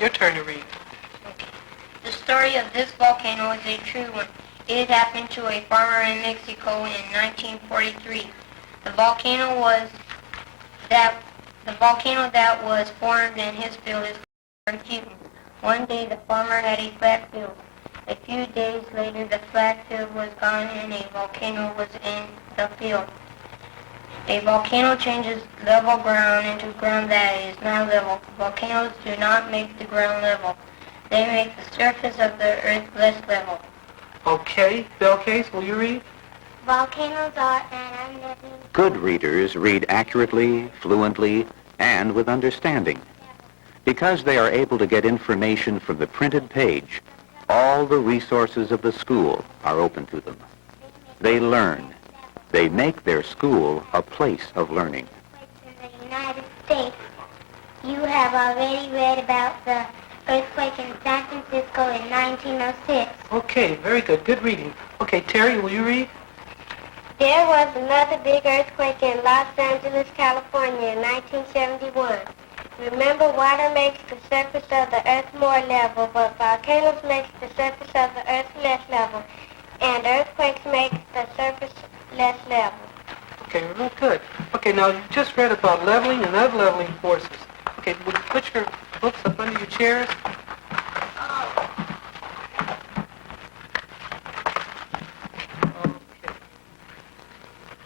Your turn to read. Okay. The story of this volcano is a true one. It happened to a farmer in Mexico in 1943. The volcano that was formed in his field is called Cuban. One day the farmer had a flat field. A few days later the flat field was gone and a volcano was in the field. A volcano changes level ground into ground that is not level. Volcanoes do not make the ground level. They make the surface of the earth less level. Okay, Bellcase, will you read? Volcanoes are an unleavened... Good readers read accurately, fluently, and with understanding. Because they are able to get information from the printed page, all the resources of the school are open to them. They learn. They make their school a place of learning. In the United States, you have already read about the earthquake in San Francisco in 1906. Okay, very good. Good reading. Okay, Terry, will you read? There was another big earthquake in Los Angeles, California in 1971. Remember, water makes the surface of the earth more level, but volcanoes make the surface of the earth less level, and earthquakes make the surface less level. Okay, real good. Okay, now you just read about leveling and unleveling forces. Okay, would you put your books up under your chairs?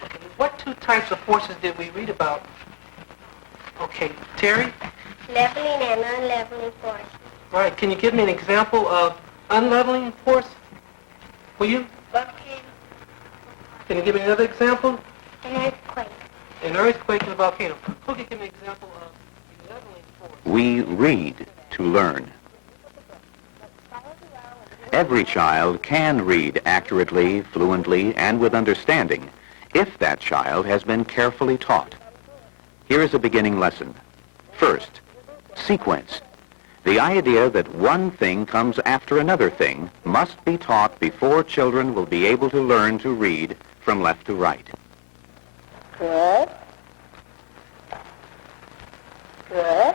Okay, what two types of forces did we read about? Okay, Terry? Leveling and unleveling forces. All right, can you give me an example of unleveling force? Will you? Volcano. Can you give me another example? An earthquake. An earthquake and a volcano. Who can give me an example of leveling force? We read to learn. Every child can read accurately, fluently, and with understanding if that child has been carefully taught. Here is a beginning lesson. First, sequence. The idea that one thing comes after another thing must be taught before children will be able to learn to read from left to right. Good. Good.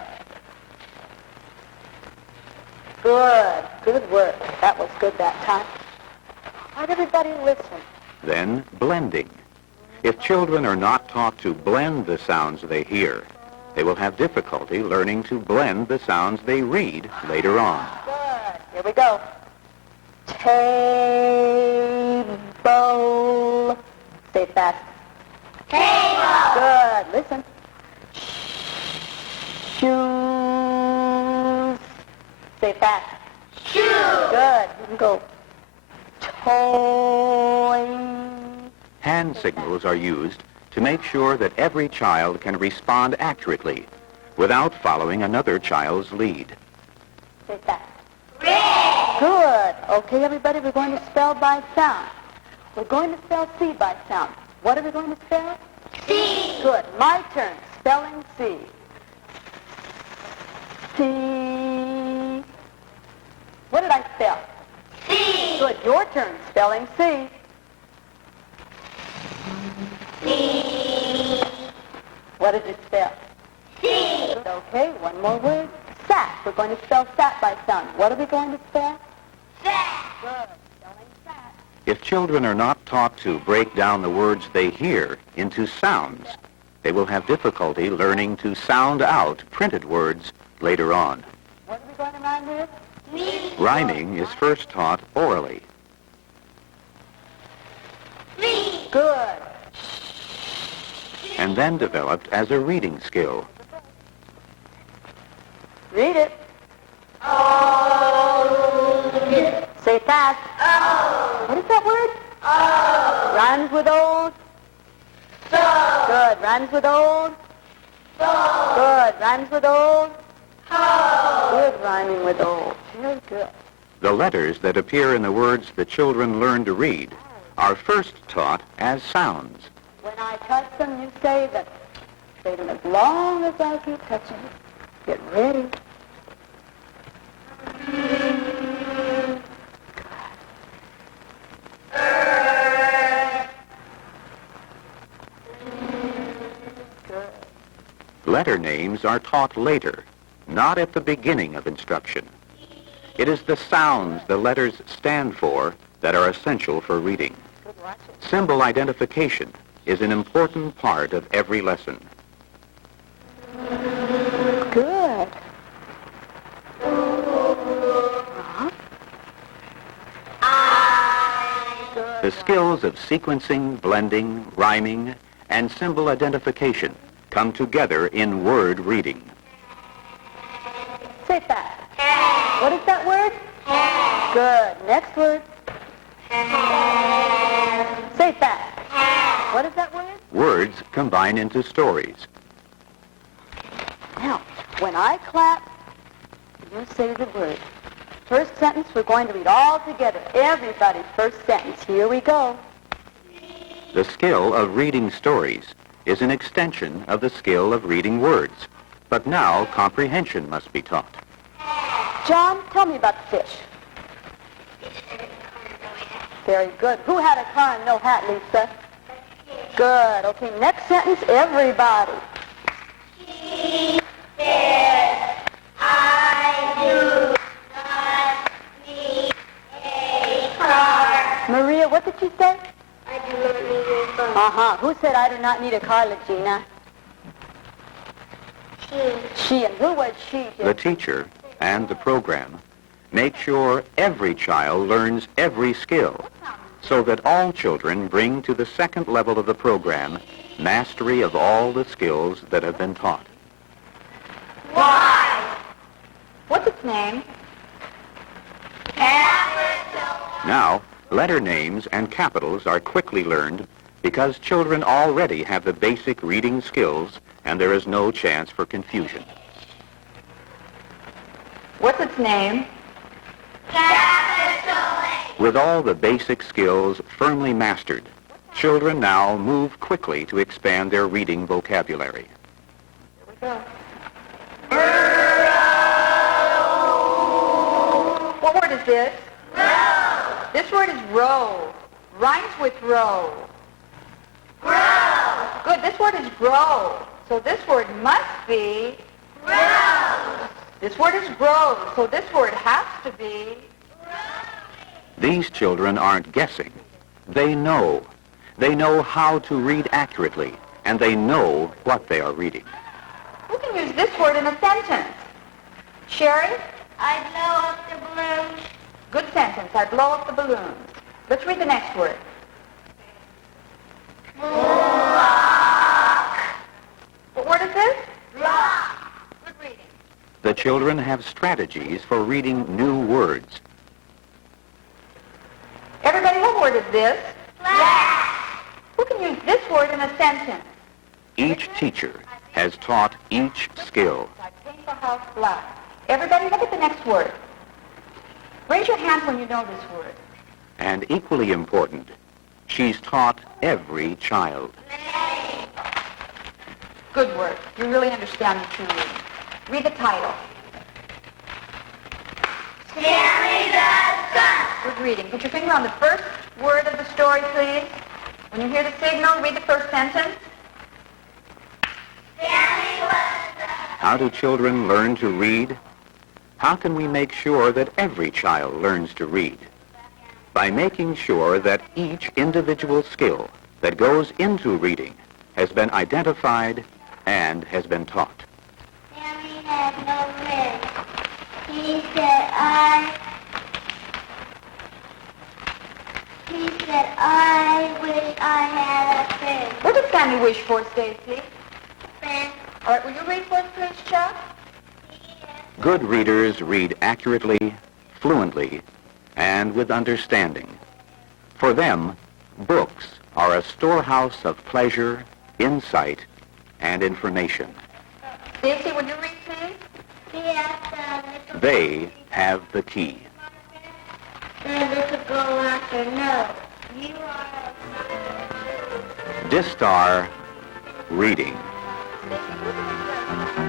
Good. Good work. That was good that time. All right, everybody listen. Then, blending. If children are not taught to blend the sounds they hear, they will have difficulty learning to blend the sounds they read later on. Good. Here we go. Table. Say it fast. Table. Good. Listen. Shoes. Say it fast. Shoes. Good. You can go. Toy. Hand signals are used to make sure that every child can respond accurately without following another child's lead. Say it fast. Red. Good. Okay, everybody, we're going to spell by sound. We're going to spell C by sound. What are we going to spell? C. Good. My turn. Spelling C. C. What did I spell? C. Good. Your turn. Spelling C. C. What did you spell? C. Okay, one more word. Sat. We're going to spell sat by sound. What are we going to spell? Sat. Good. Spelling sat. If children are not taught to break down the words they hear into sounds, they will have difficulty learning to sound out printed words later on. What are we going to rhyme with? Me. Rhyming is first taught orally. Me. Good. And then developed as a reading skill. Read it. Oh. Say it fast. Oh. What is that word? Oh. Rhymes with old. So. Good. Rhymes with old. So. Good. Rhymes with old. Ho. Good rhyming with old. Very good. The letters that appear in the words the children learn to read are first taught as sounds. When I touch them, you say that. Say them as long as I keep touching it. Get ready. Letter names are taught later, not at the beginning of instruction. It is the sounds the letters stand for that are essential for reading. Symbol identification is an important part of every lesson. Good. The skills of sequencing, blending, rhyming, and symbol identification come together in word reading. Say that. What is that word? Good. Next word. Say that. What is that word? Words combine into stories. Now, when I clap, you say the word. First sentence, we're going to read all together. Everybody, first sentence. Here we go. The skill of reading stories is an extension of the skill of reading words. But now comprehension must be taught. John, tell me about the fish. Very good. Who had a car and no hat, Lisa? Good. Okay, next sentence, everybody. He said, I do not need a car. Maria, what did she say? I do not need a car. Uh-huh. Who said I do not need a car, Legina? She. And who was she? The teacher and the program make sure every child learns every skill so that all children bring to the second level of the program mastery of all the skills that have been taught. Why? What's its name? Capital. Now, letter names and capitals are quickly learned because children already have the basic reading skills and there is no chance for confusion. What's its name? Capital A. With all the basic skills firmly mastered, children now move quickly to expand their reading vocabulary. What word is this? Row. This word is row. Rhymes with row. Grow. Good. This word is grow. So this word must be... Grow. This word is grow. So this word has to be... These children aren't guessing. They know. They know how to read accurately, and they know what they are reading. Who can use this word in a sentence? Sherry? I blow up the balloons. Good sentence. I blow up the balloons. Let's read the next word. Block. What word is this? Block. Good reading. The children have strategies for reading new words. Everybody, what word is this? Flash. Who can use this word in a sentence? Each teacher has taught each skill. I paint the house black. Everybody, look at the next word. Raise your hand when you know this word. And equally important, she's taught every child. Good word. You really understand what you're reading. Read the title. Sammy the Sun. Good reading. Put your finger on the first word of the story, please. When you hear the signal, read the first sentence. Sammy was How do children learn to read? How can we make sure that every child learns to read? By making sure that each individual skill that goes into reading has been identified and has been taught. Sammy had no ribs. He said, I wish I had a friend. What does Sammy wish for, Stacy? Friend. All right, will you read for us, please, Chuck? Good readers read accurately, fluently, and with understanding. For them, books are a storehouse of pleasure, insight, and information. Stacy, will you read, please? They have the key. The little girl answered, no. You are DISTAR Reading. Stacy,